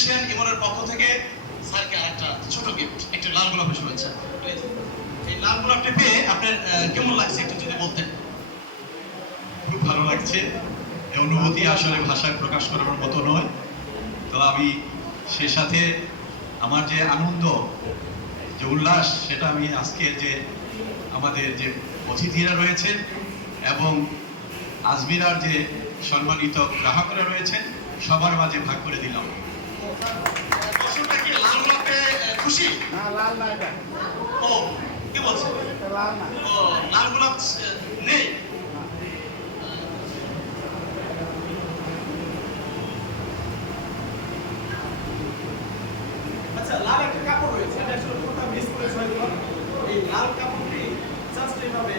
Technician ইমনের পক্ষ থেকে স্যারকে আরেকটা ছোট গিফট, একটা লাল গোলাপের শুভেচ্ছা। এই লাল গোলাপটা পেয়ে আপনার কেমন লাগছে একটু যদি বলতেন। খুব ভালো লাগছে। এই অনুভূতি আসলে ভাষায় প্রকাশ করার মতো নয়। তো আমি সে সাথে আমার যে আনন্দ, যে উল্লাস, সেটা আমি আজকে যে আমাদের যে অতিথিরা রয়েছেন এবং আজমিরার যে সম্মানিত গ্রাহকরা রয়েছেন সবার মাঝে ভাগ করে দিলাম। দর্শকরা কি লাল গোলাপে খুশি? না, লাল না এটা। ও কি বলছে? এটা লাল না। ও লাল গোলাপ নেই। আচ্ছা, লাল একটা কাপড় রয়েছে, এটা আসলে কোথাও মিস করেছে হয়তো। এই লাল কাপড়টি জাস্ট এইভাবে